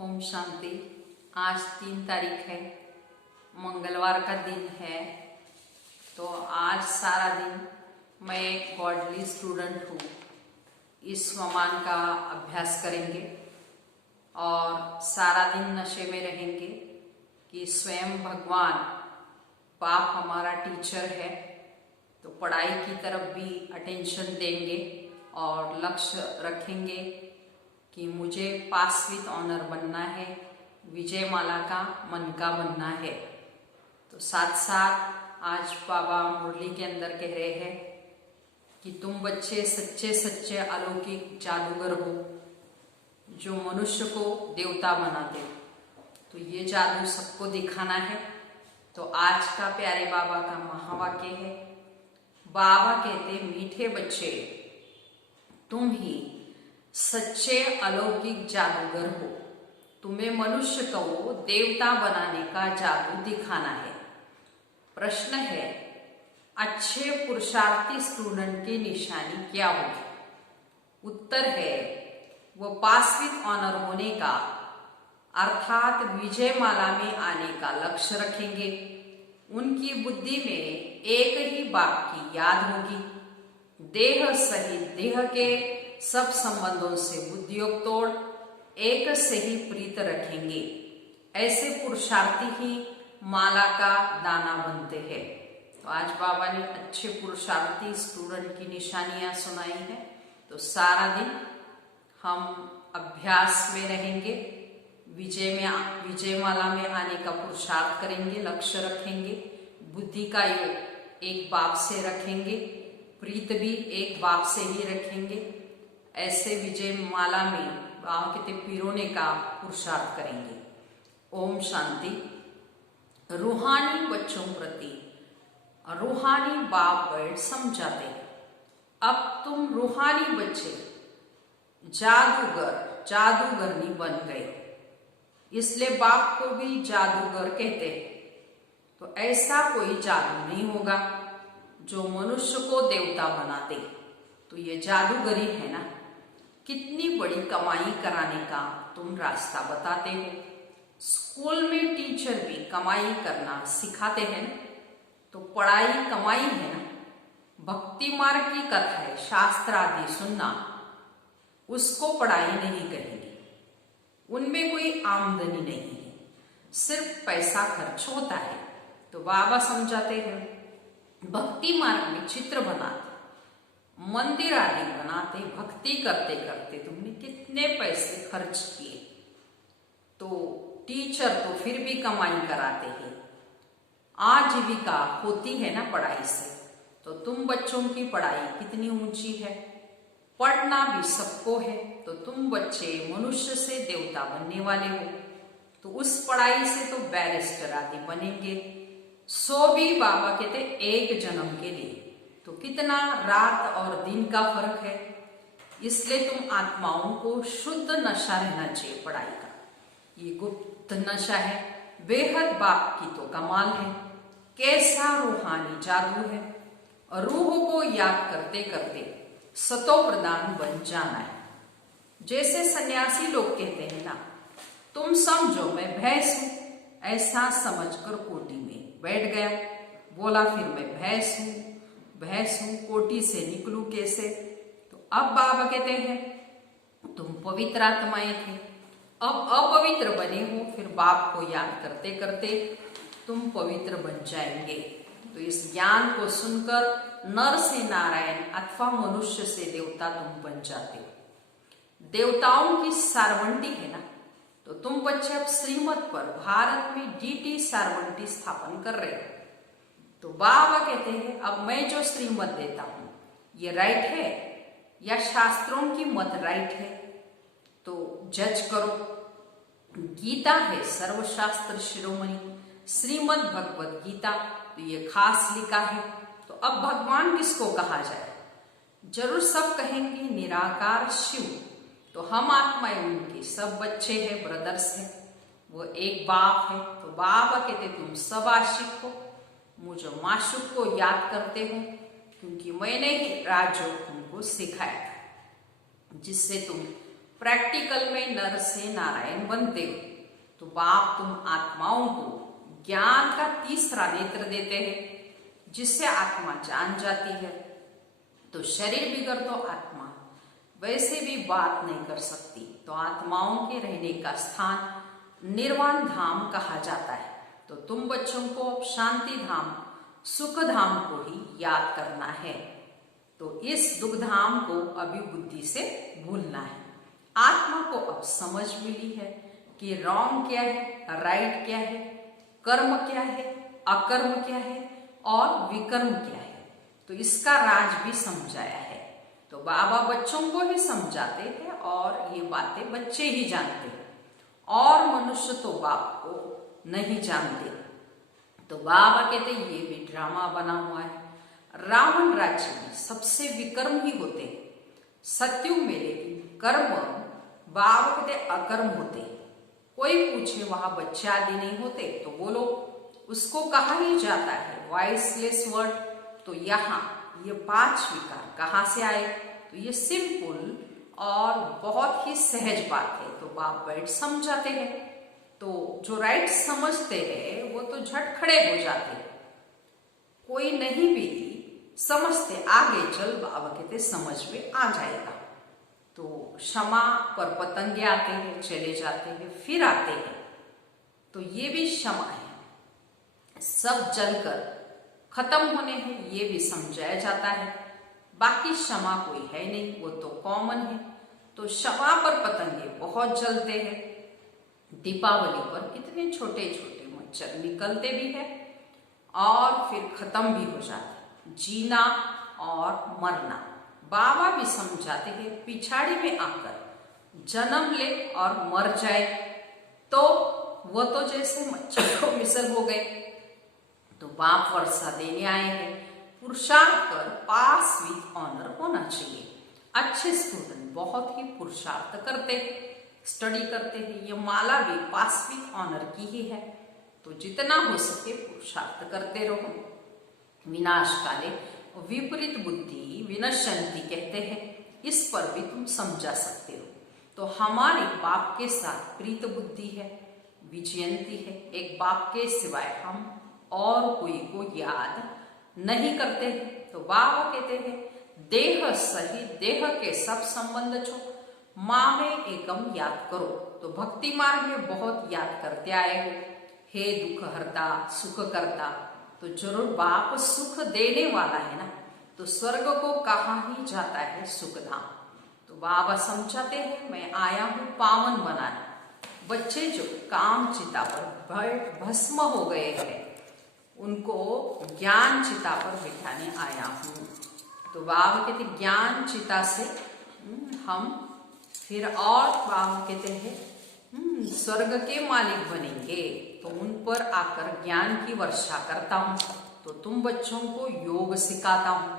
ओम शांति। आज 3 तारीख है, मंगलवार का दिन है। तो आज सारा दिन मैं एक गॉडली स्टूडेंट हूँ। इस स्वमान का अभ्यास करेंगे और सारा दिन नशे में रहेंगे कि स्वयं भगवान बाप हमारा टीचर है। तो पढ़ाई की तरफ भी अटेंशन देंगे और लक्ष्य रखेंगे कि मुझे पास विद ऑनर बनना है, विजय माला का मन का बनना है। तो साथ साथ आज बाबा मुरली के अंदर कह रहे हैं कि तुम बच्चे सच्चे सच्चे अलौकिक जादूगर हो जो मनुष्य को देवता बनाते हो। तो ये जादू सबको दिखाना है। तो आज का प्यारे बाबा का महावाक्य है। बाबा कहते, मीठे बच्चे तुम ही सच्चे अलौकिक जादूगर हो। तुम्हें मनुष्य को देवता बनाने का जादू दिखाना है। प्रश्न है, अच्छे पुरुषार्थी स्टूडेंट की निशानी क्या होगी? उत्तर है, वो पास विद ऑनर होने का अर्थात विजय माला में आने का लक्ष्य रखेंगे। उनकी बुद्धि में एक ही बाप की याद होगी। देह सहित देह के सब संबंधों से बुद्धियोग तोड़ एक से ही प्रीत रखेंगे। ऐसे पुरुषार्थी ही माला का दाना बनते हैं। तो आज बाबा ने अच्छे पुरुषार्थी स्टूडेंट की निशानियां सुनाई हैं। तो सारा दिन हम अभ्यास में रहेंगे, विजय माला में आने का पुरुषार्थ करेंगे, लक्ष्य रखेंगे, बुद्धि का योग एक बाप से रखेंगे, प्रीत भी एक बाप से ही रखेंगे। ऐसे विजय माला में बाबा कहते पिरोने का पुरुषार्थ करेंगे। ओम शांति। रूहानी बच्चों प्रति रूहानी बाप वर्ड समझाते हैं। अब तुम रूहानी बच्चे जादूगरनी बन गए, इसलिए बाप को भी जादूगर कहते हैं। तो ऐसा कोई जादू नहीं होगा जो मनुष्य को देवता बना दे। तो ये जादूगरी है ना। कितनी बड़ी कमाई कराने का तुम रास्ता बताते हो। स्कूल में टीचर भी कमाई करना सिखाते हैं ना। तो पढ़ाई कमाई है ना। भक्ति मार्ग की कथाएं शास्त्र आदि सुनना, उसको पढ़ाई नहीं कहेंगे। उनमें कोई आमदनी नहीं है, सिर्फ पैसा खर्च होता है। तो बाबा समझाते हैं, भक्ति मार्ग में चित्र बनाते, मंदिर आदि बनाते, भक्ति करते करते तुमने कितने पैसे खर्च किए। तो टीचर तो फिर भी कमाई कराते हैं, आजीविका होती है ना पढ़ाई से। तो तुम बच्चों की पढ़ाई कितनी ऊंची है। पढ़ना भी सबको है। तो तुम बच्चे मनुष्य से देवता बनने वाले हो। तो उस पढ़ाई से तो बैरिस्टर आदि बनेंगे। सो भी बाबा कहते एक जन्म के लिए। तो कितना रात और दिन का फर्क है। इसलिए तुम आत्माओं को शुद्ध नशा रहना चाहिए पढ़ाई का। ये गुप्त नशा है। बेहद बाप की तो कमाल है। कैसा रूहानी जादू है। और रूह को याद करते करते सतो प्रदान बन जाना है। जैसे सन्यासी लोग कहते हैं ना, तुम समझो मैं भैंस हूं, ऐसा समझकर कोटी में बैठ गया। बोला फिर मैं भैंस हूं, कोटी से निकलूं कैसे। तो अब बाबा कहते हैं तुम पवित्र आत्माएं थे, अब अपवित्र बने हो। फिर बाप को याद करते करते तुम पवित्र बन जाएंगे। तो इस ज्ञान को सुनकर नर से नारायण अथवा मनुष्य से देवता तुम बन जाते हो। देवताओं की सारवंटी है ना। तो तुम बच्चे अब श्रीमत पर भारत में डीटी सारवंटी स्थापन कर रहे हो। तो बाबा कहते हैं अब मैं जो श्रीमत देता हूं ये राइट है या शास्त्रों की मत राइट है। तो जज करो। गीता है सर्वशास्त्र शिरोमणि, श्रीमद् भगवद गीता। तो ये खास लिखा है। तो अब भगवान किसको कहा जाए? जरूर सब कहेंगे निराकार शिव। तो हम आत्माएं उनके सब बच्चे हैं, ब्रदर्स हैं। वो एक बाप है। तो बाबा कहते तुम सब आशिक हो, मुझे माशूक को याद करते हो, क्योंकि मैंने ही राजयोग तुमको सिखाया था, जिससे तुम प्रैक्टिकल में नर से नारायण बनते हो, तो बाप तुम आत्माओं को ज्ञान का तीसरा नेत्र देते हैं, जिससे आत्मा जान जाती है। तो शरीर बिगड़ तो आत्मा वैसे भी बात नहीं कर सकती, तो आत्माओं के रहने का स्थान निर्वाण धाम कहा जाता है। तो तुम बच्चों को शांति धाम, सुख धाम को ही याद करना है। तो इस दुख धाम को अभी बुद्धि से भूलना है। आत्मा को अब समझ मिली है कि रॉन्ग क्या है, राइट क्या है, कर्म क्या है, अकर्म क्या है और विकर्म क्या है। तो इसका राज भी समझाया है। तो बाबा बच्चों को ही समझाते हैं और ये बातें बच्चे ही जानते हैं, और मनुष्य तो बाप को नहीं जानते। तो बाबा कहते ये भी ड्रामा बना हुआ है। रावण राज्य में सबसे विकर्म ही होते, सत्युग में लेकिन कर्म बाबा कहते अकर्म होते। कोई पूछे वहां बच्चे आदि नहीं होते, तो बोलो उसको कहा ही जाता है वॉइसलेस वर्ड। तो यहाँ ये 5 विकार कहाँ से आए, तो ये सिंपल और बहुत ही सहज बात है। तो बाप बैठ समझाते हैं, तो जो राइट समझते हैं वो तो झट खड़े हो जाते हैं। कोई नहीं भी समझते, आगे चल बाबा कहते समझ में आ जाएगा। तो क्षमा पर पतंगे आते हैं, चले जाते हैं, फिर आते हैं। तो ये भी क्षमा है, सब जलकर खत्म होने हैं, ये भी समझाया जाता है। बाकी क्षमा कोई है नहीं, वो तो कॉमन है। तो क्षमा पर पतंगे बहुत जलते हैं। दीपावली पर इतने छोटे छोटे मच्छर निकलते भी है और फिर खत्म भी हो जाते। जीना और मरना बाबा भी समझाते हैं, पिछाड़ी में आकर जन्म ले और मर जाए तो वो तो जैसे मच्छर को मिसल हो गए। तो बाप वर्षा देने आए हैं, पुरुषार्थ कर पास विथ ऑनर होना चाहिए। अच्छे स्टूडेंट बहुत ही पुरुषार्थ करते, स्टडी करते हैं। ये माला भी पास विथ ऑनर की ही है। तो जितना हो सके पुरुषार्थ करते रहो। विनाश काले विपरीत बुद्धि विनश्यन्ति कहते हैं, इस पर भी तुम समझा सकते हो। तो हमारे बाप के साथ प्रीत बुद्धि है, विजयंती है। एक बाप के सिवाय हम और कोई को याद नहीं करते हैं। तो बाबा कहते हैं देह सहित देह के सब संबंध छो माँ में एकम याद करो। तो भक्ति मार्ग में बहुत याद करते आए हो, हे दुख हरता सुख करता। तो जरूर बाप सुख देने वाला है ना, तो स्वर्ग को कहा ही जाता है सुख धाम। तो बाबा समझाते हैं मैं आया हूँ पावन बनाने। बच्चे जो काम चिता पर भस्म हो गए हैं, उनको ज्ञान चिता पर बिठाने आया हूँ। तो बाबा कहते ज्ञान चिता से हम फिर और बाबा कहते हैं स्वर्ग के मालिक बनेंगे। तो उन पर आकर ज्ञान की वर्षा करता हूँ। तो तुम बच्चों को योग सिखाता हूँ।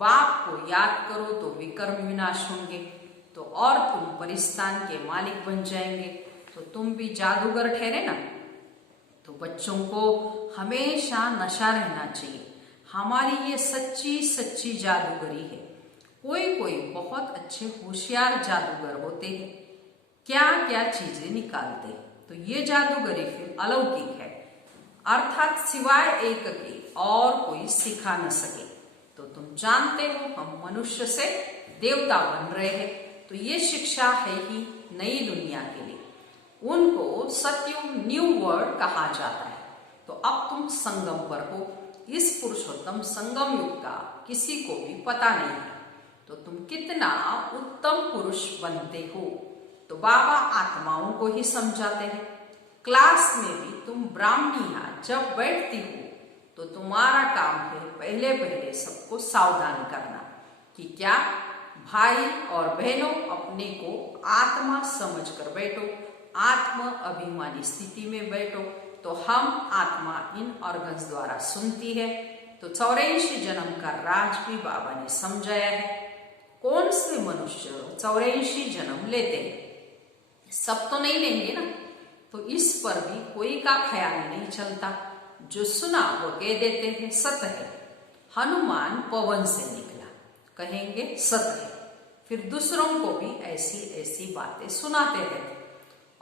बाप को याद करो तो विकर्म विनाश होंगे, तो और तुम परिस्तान के मालिक बन जाएंगे। तो तुम भी जादूगर ठहरे ना। तो बच्चों को हमेशा नशा रहना चाहिए। हमारी ये सच्ची सच्ची जादूगरी है। कोई कोई बहुत अच्छे होशियार जादूगर होते हैं, क्या क्या चीजें निकालते हैं। तो ये जादूगरी फिर अलौकिक है, अर्थात सिवाय एक के और कोई सिखा न सके। तो तुम जानते हो हम मनुष्य से देवता बन रहे हैं। तो ये शिक्षा है ही नई दुनिया के लिए। उनको सत्ययुग न्यू वर्ल्ड कहा जाता है। तो अब तुम संगम पर हो। इस पुरुषोत्तम संगम युग का किसी को भी पता नहीं है। तो तुम कितना उत्तम पुरुष बनते हो। तो बाबा आत्माओं को ही समझाते हैं। क्लास में भी तुम ब्राह्मणियां जब बैठती हो तो तुम्हारा काम है पहले पहले सबको सावधान करना कि क्या भाई और बहनों अपने को आत्मा समझकर बैठो, आत्म अभिमानी स्थिति में बैठो। तो हम आत्मा इन ऑर्गन्स द्वारा सुनती है। तो 84 जन्म का राज भी बाबा ने समझाया है। कौन से मनुष्य 84 जन्म लेते हैं? सब तो नहीं लेंगे ना। तो इस पर भी कोई का ख्याल नहीं चलता। जो सुना वो कह देते हैं सत है। हनुमान पवन से निकला, कहेंगे सत है। फिर दूसरों को भी ऐसी ऐसी बातें सुनाते रहते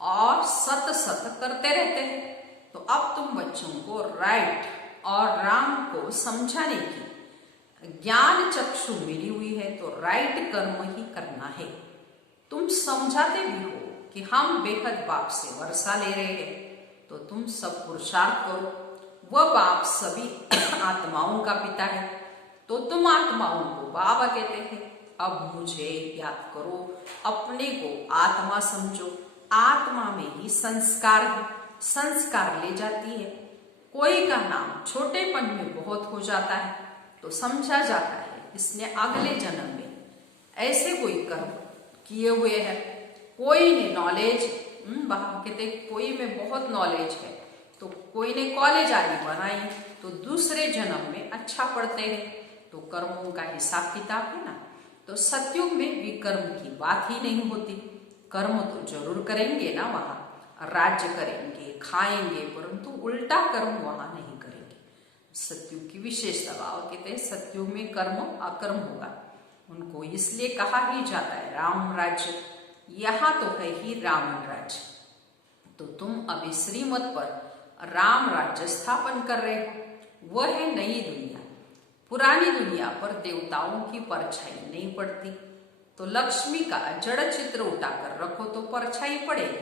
और सत सत करते रहते हैं। तो अब तुम बच्चों को राइट और राम को समझाने की ज्ञान चक्षु मिली हुई है, तो राइट कर्म ही करना है। तुम समझाते भी हो कि हम बेहद बाप से वर्षा ले रहे हैं, तो तुम सब पुरुषार्थ करो। वह बाप सभी आत्माओं का पिता है, तो तुम आत्माओं को बाबा कहते हैं। अब मुझे याद करो, अपने को आत्मा समझो। आत्मा में ही संस्कार है, संस्कार ले जाती है। कोई का नाम छोटेपन में बहुत हो जाता है तो समझा जाता है इसने अगले जन्म में ऐसे कोई कर्म किए हुए हैं। कोई ने नॉलेज बाबा कहते कोई में बहुत नॉलेज है, तो कोई ने कॉलेज आदि बनाई, तो दूसरे जन्म में अच्छा पढ़ते हैं, तो कर्मों का हिसाब किताब है ना। तो सतयुग में विकर्म की बात ही नहीं होती। कर्म तो जरूर करेंगे ना, वहां राज्य करेंगे, खाएंगे, परंतु उल्टा कर्म वहां नहीं करेंगे। सतयुग की विशेषता बाबा कहते हैं सतयुग में कर्म अकर्म होगा। उनको इसलिए कहा ही जाता है राम राज्य, यहाँ तो है ही राम राज्य। तो तुम अभी श्रीमत पर राम राज्य स्थापन कर रहे हो, वह है नई दुनिया। पुरानी दुनिया पर देवताओं की परछाई नहीं पड़ती, तो लक्ष्मी का जड़ चित्र उठाकर रखो तो परछाई पड़ेगी,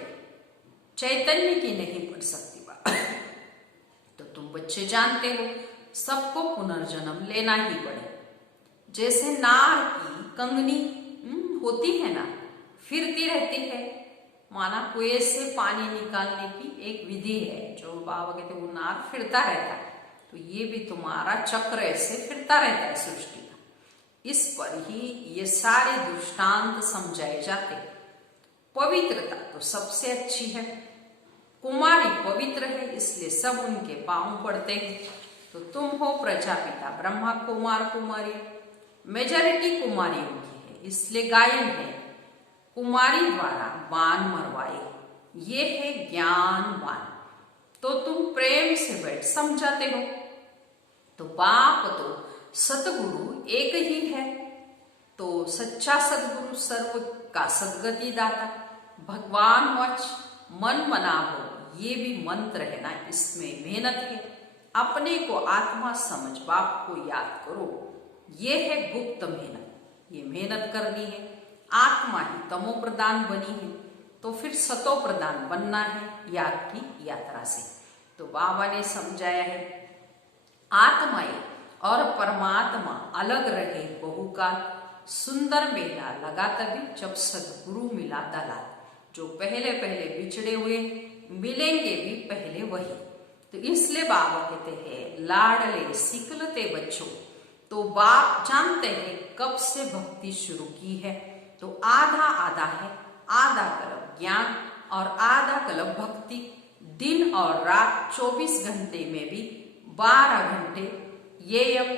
चैतन्य की नहीं पड़ सकती बात। तो तुम बच्चे जानते हो सबको पुनर्जन्म लेना ही पड़े। जैसे नार की कंगनी होती है ना, फिरती रहती है, माना कुएं से पानी निकालने की एक विधि है, जो बाबा कहते वो नार फिरता रहता है। तो ये भी तुम्हारा चक्र ऐसे फिरता रहता है सृष्टि का। इस पर ही ये सारे दृष्टांत समझाए जाते। पवित्रता तो सबसे अच्छी है, कुमारी पवित्र है, इसलिए सब उनके पांव पड़ते हैं। तो तुम हो प्रजापिता ब्रह्मा कुमार कुमारी, मेजॉरिटी कुमारियों की है, इसलिए गायन है कुमारी द्वारा बाण मरवाए, ये है ज्ञानवान। तो तुम प्रेम से बैठ समझाते हो। तो बाप तो सतगुरु एक ही है, तो सच्चा सदगुरु सर्व का सदगति दाता। भगवान वच मन मनावो, ये भी मंत्र है ना, इसमें मेहनत है। अपने को आत्मा समझ बाप को याद करो, ये है गुप्त मेहनत, ये मेहनत करनी है। आत्मा ही तमो प्रदान बनी है, तो फिर सतो प्रदान बनना है याद की यात्रा से। तो बाबा ने समझाया है आत्माएं और परमात्मा अलग रहे बहुकाल, सुंदर मेला लगा तभी जब सदगुरु मिला दलाल। जो पहले पहले बिछड़े हुए मिलेंगे भी पहले वही। तो इसलिए बाबा कहते हैं लाडले सिकलते बच्चों। तो बाप जानते हैं कब से भक्ति शुरू की है, तो आधा आधा है, आधा कलब ज्ञान और आधा कलब भक्ति। दिन और रात 24 घंटे में भी 12 घंटे एएम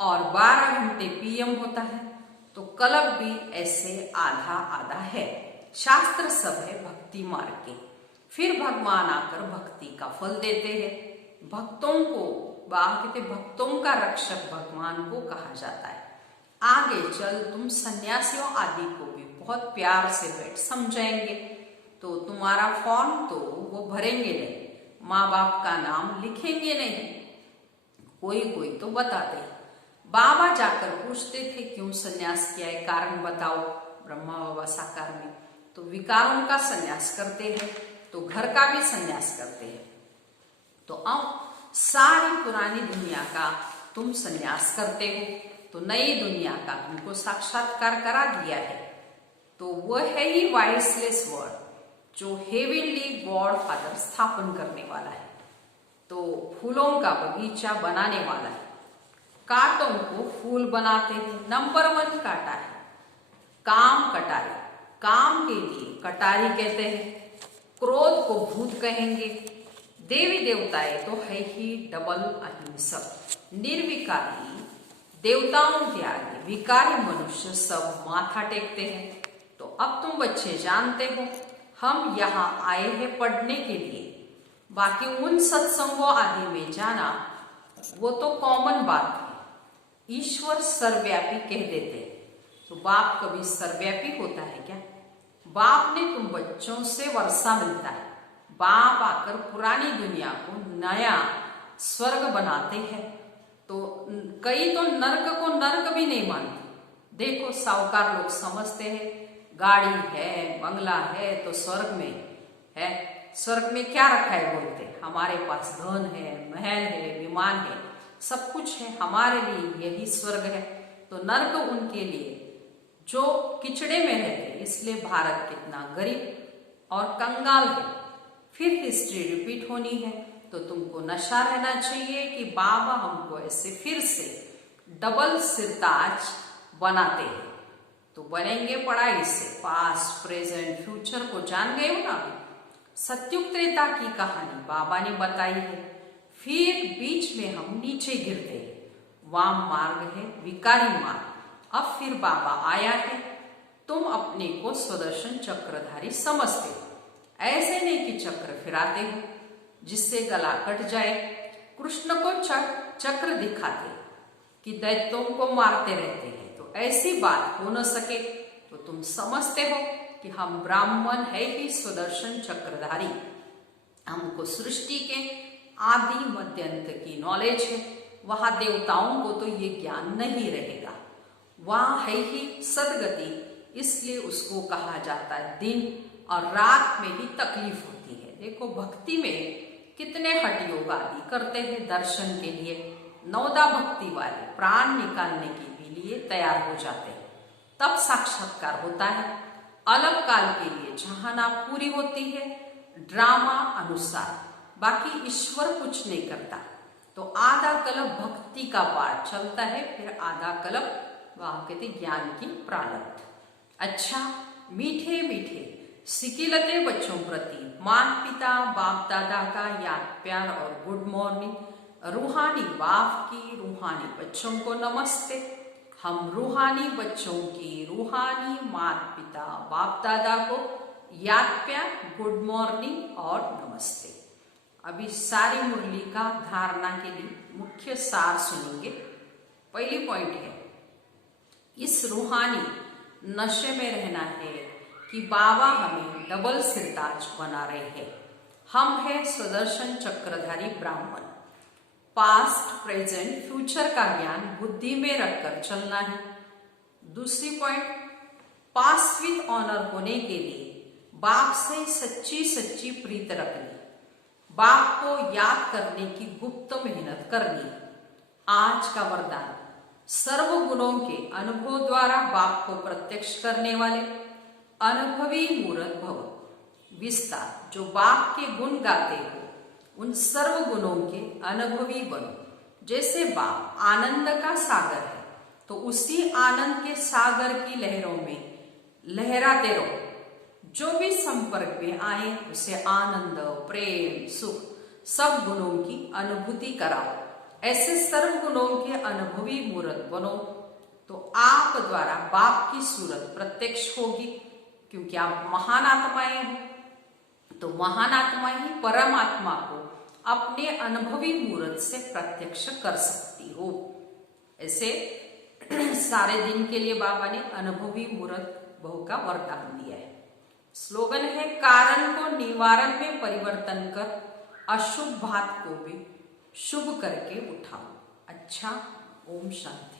और 12 घंटे पीएम होता है, तो कलब भी ऐसे आधा आधा है। शास्त्र सब है भक्ति मार्ग के, फिर भगवान आकर भक्ति का फल देते हैं। भक्तों को कहते भक्तों का रक्षक भगवान को कहा जाता है। आगे चल तुम सन्यासियों आदि को भी बहुत प्यार से बैठ समझाएंगे, तो तुम्हारा फॉर्म तो वो भरेंगे नहीं, माँ बाप का नाम लिखेंगे नहीं, कोई कोई तो बताते हैं। बाबा जाकर पूछते थे क्यों सन्यास किया है, कारण बताओ। ब्रह्मा बाबा साकार में तो विकारों का सन्यास करते हैं, तो घर का भी सन्यास करते हैं। तो अब सारी पुरानी दुनिया का तुम सन्यास करते हो, तो नई दुनिया का तुमको साक्षात्कार करा दिया है। तो वह है ही वाइसलेस वर्ड, जो हेवनली गॉड फादर स्थापन करने वाला है। तो फूलों का बगीचा बनाने वाला है, कांटों को फूल बनाते हैं। नंबर 1 कांटा है, काम कटारी, काम के लिए कटारी कहते हैं। क्रोध को भूत कहेंगे। देवी देवताएं तो है ही डबल अहिंसक, निर्विकारी देवताओं के आगे विकारी मनुष्य सब माथा टेकते हैं। तो अब तुम बच्चे जानते हो हम यहाँ आए हैं पढ़ने के लिए। बाकी उन सत्संगों आदि में जाना वो तो कॉमन बात है, ईश्वर सर्वव्यापी कह देते। तो तो बाप कभी सर्वव्यापी होता है क्या? बाप ने तुम बच्चों से वर्षा मिलता है। बाप आकर पुरानी दुनिया को नया स्वर्ग बनाते हैं। तो कई तो नर्क को नर्क भी नहीं मानते। देखो साहूकार लोग समझते हैं गाड़ी है, बंगला है तो स्वर्ग में है। स्वर्ग में क्या रखा है बोलते, हमारे पास धन है, महल है, विमान है, सब कुछ है, हमारे लिए यही स्वर्ग है। तो नर्क उनके लिए जो किचड़े में रहते, इसलिए भारत कितना गरीब और कंगाल है। फिर हिस्ट्री रिपीट होनी है तो तुमको नशा रहना चाहिए कि बाबा हमको ऐसे फिर से डबल सिरताज बनाते हैं। तो बनेंगे पढ़ाई से, पास्ट प्रेजेंट फ्यूचर को जान गए हो ना। सत्युग त्रेता की कहानी बाबा ने बताई है। फिर बीच में हम नीचे गिरते हैं, वाम मार्ग है, विकारी मार्ग। अब फिर बाबा आया है, तुम अपने को स्वदर्शन चक्रधारी समझते हो। ऐसे नहीं कि चक्र फिराते हो जिससे गला कट जाए। कृष्ण को चक्र दिखाते कि दैत्यों को मारते रहते हैं, तो ऐसी बात हो न सके। तो तुम समझते हो कि हम ब्राह्मण है ही स्वदर्शन चक्रधारी। हमको सृष्टि के आदि मध्यंत की नॉलेज है। वहां देवताओं को तो ये ज्ञान नहीं रहेगा, वहां है ही सदगति, इसलिए उसको कहा जाता है दिन और रात में ही तकलीफ होती है। देखो भक्ति में कितने हठ योग आदि करते हैं दर्शन के लिए। नवदा भक्ति वाले प्राण निकालने के भी लिए तैयार हो जाते हैं, तब साक्षात्कार होता है। अलग काल के लिए चाहना पूरी होती है ड्रामा अनुसार, बाकी ईश्वर कुछ नहीं करता। तो आधा कल्प भक्ति का पाठ चलता है, फिर आधा कल्प वहां कहते ज्ञान की प्रारब्ध। अच्छा, मीठे मीठे सिकिलते बच्चों प्रति माता पिता बाप दादा का याद प्यार और गुड मॉर्निंग। रूहानी बाप की रूहानी बच्चों को नमस्ते। हम रूहानी बच्चों की रूहानी माता पिता बाप दादा को याद प्यार, गुड मॉर्निंग और नमस्ते। अभी सारी मुरली का धारणा के लिए मुख्य सार सुनेंगे। पहली पॉइंट है, इस रूहानी नशे में रहना है कि बाबा हमें डबल सिरताज बना रहे हैं। हम है स्वदर्शन चक्रधारी ब्राह्मण। पास्ट प्रेजेंट फ्यूचर का ज्ञान बुद्धि में रखकर चलना है। दूसरी पॉइंट, पास विद ऑनर होने के लिए बाप से सच्ची सच्ची प्रीत रखनी, बाप को याद करने की गुप्त मेहनत करनी। आज का वरदान, सर्व गुणों के अनुभव द्वारा बाप को प्रत्यक्ष करने वाले अनुभवी मूर्त भव। विस्तार, जो बाप के गुण गाते हो उन सर्व गुणों के अनुभवी बनो। जैसे बाप आनंद का सागर है, तो उसी आनंद के सागर की लहरों में लहराते रहो। जो भी संपर्क में आए उसे आनंद, प्रेम, सुख सब गुणों की अनुभूति कराओ। ऐसे सर्व गुणों के अनुभवी मूर्त बनो तो आप द्वारा बाप की सूरत प्रत्यक्ष होगी, क्योंकि आप महान आत्माएं हो। तो महान आत्मा ही परमात्मा को अपने अनुभवी मूर्त से प्रत्यक्ष कर सकती हो। ऐसे सारे दिन के लिए बाबा ने अनुभवी मूर्त बहु का वरदान दिया है। स्लोगन है, कारण को निवारण में परिवर्तन कर अशुभ बात को भी शुभ करके उठाओ। अच्छा, ओम शांति।